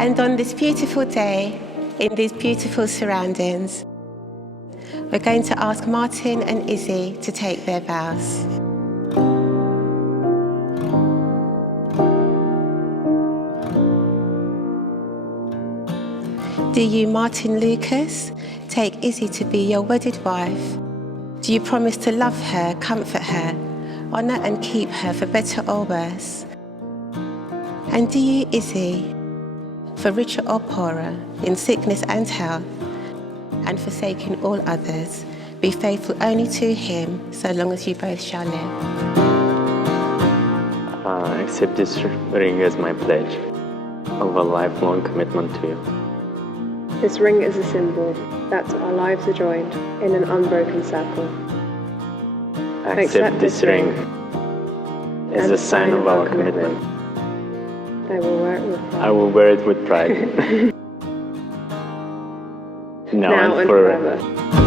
And on this beautiful day, in these beautiful surroundings, we're going to ask Martin and Izzy to take their vows. Do you, Martin Lucas, take Izzy to be your wedded wife? Do you promise to love her, comfort her, honour and keep her for better or worse? And do you, Izzy, for richer or poorer, in sickness and health, and forsaking all others, be faithful only to him, so long as you both shall live? I accept this ring as my pledge of a lifelong commitment to you. This ring is a symbol that our lives are joined in an unbroken circle. I accept this ring as a sign of our commitment. I will wear it with pride. I will wear it with pride. Now and forever.